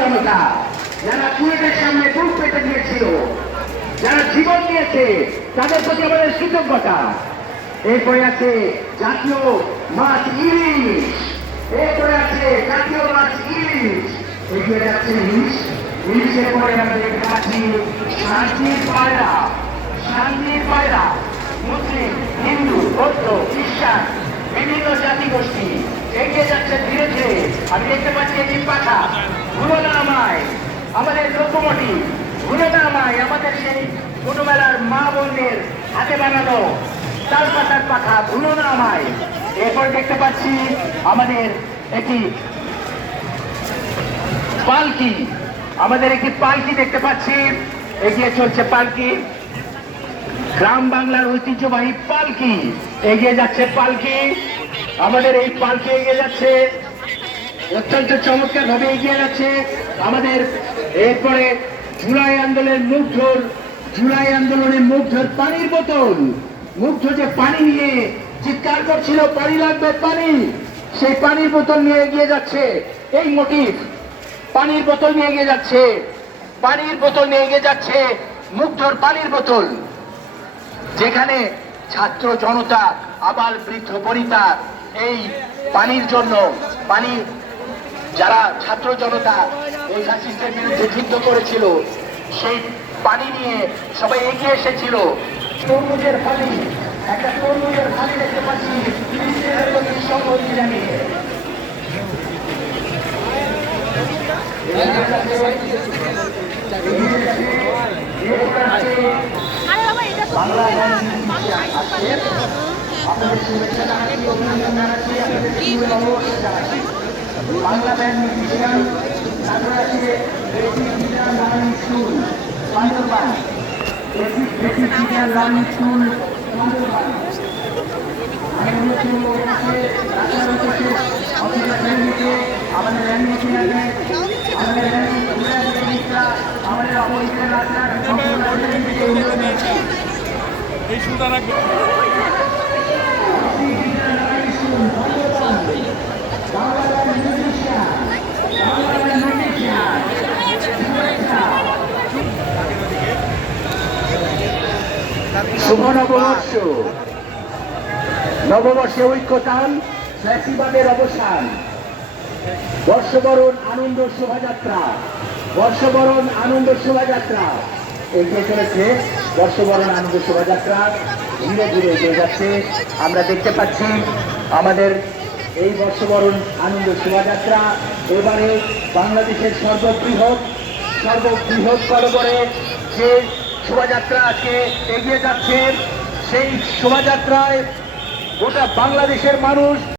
জনতা, যারা কুয়েটের সামনে বুক পেতে দিয়েছিল, যারা জীবন দিয়েছে, তাদের প্রতি আমাদের কৃতজ্ঞতা। এরপরে আছে জাতীয় মাছ ইলিশ, এরপরে আছে জাতীয় মাছ ইলিশ, এগিয়ে যাচ্ছে ইলিশ। ইলিশের পরে আমরা দেখতে পাচ্ছি শান্তির পায়রা। শান্তির পায়রা মুসলিম, হিন্দু, বৌদ্ধ, খ্রিস্টান বিভিন্ন জাতিগোষ্ঠী এগিয়ে যাচ্ছে ধীরে ধীরে। আমি দেখতে পাচ্ছি এটি পাখা, ভুলো না আমায়, আমাদের লোকোমোটিভ, ভুলো না আমায়, আমাদের সেই ছোটবেলার মা বোনদের হাতে বানানো তাল পাতার পাখা, ভুলো না আমায়। এরপর দেখতে পাচ্ছি আমাদের একটি পালকি, আমাদের একটি পালকি দেখতে পাচ্ছি, এগিয়ে চলছে পালকি। গ্রাম বাংলার ঐতিহ্যবাহী পালকি, এগিয়ে যাচ্ছে পালকি। আমাদের এই পালকি এগিয়ে যাচ্ছে, অত্যন্ত চমৎকার ভাবে এগিয়ে যাচ্ছে আমাদের। এরপরে জুলাই আন্দোলনের মুগ্ধর পানির বোতল, মুগ্ধ যে পানি নিয়ে চিৎকার করছিল পানি লাগবে পানি, সেই পানির বোতল নিয়ে এগিয়ে যাচ্ছে এই মোটিভ। পানির বোতল নিয়ে এগিয়ে যাচ্ছে, পানির বোতল নিয়ে এগিয়ে যাচ্ছে মুগ্ধর পানির বোতল, যেখানে ছাত্র জনতা আবার বৃদ্ধ বনিতা এই পানির জন্য, পানি যারা ছাত্র জনতা এই ফ্যাসিস্টের বিরুদ্ধে যুদ্ধ করেছিল, সেই পানি নিয়ে সবাই এগিয়ে এসেছিল। তরমুজের ফালি, একটা তরমুজের ফালি দেখতে পাচ্ছি জানিয়ে। আপনাদের শুভেচ্ছা জানাচ্ছি, অভিনন্দন জানাচ্ছি, আপনাদের ভালোবাসা জানাচ্ছি। বাংলা ব্যান্ড মিউজিশিয়ান তারপরে আছে learning school Bandarban, learning school Bandarban. আমাদের ব্যান্ড মিউজিশিয়ানদের, আমাদের আমাদের অপরিচিত রাস্তার এই সুতা রাখবে। শুভ নববর্ষ, নববর্ষে ঐক্যতান, ফ্যাসিবাদের অবসান, বর্ষবরণ আনন্দ শোভাযাত্রা, বর্ষবরণ আনন্দ শোভাযাত্রা এগিয়ে চলেছে। বর্ষবরণ আনন্দ শোভাযাত্রা ধীরে ধীরে এগিয়ে যাচ্ছে। আমরা দেখতে পাচ্ছি আমাদের এই বর্ষবরণ আনন্দ শোভাযাত্রা এবারে বাংলাদেশের সর্ববৃহৎ করবরে যে শোভাযাত্রা আজকে এগিয়ে যাচ্ছে, সেই শোভাযাত্রায় গোটা বাংলাদেশের মানুষ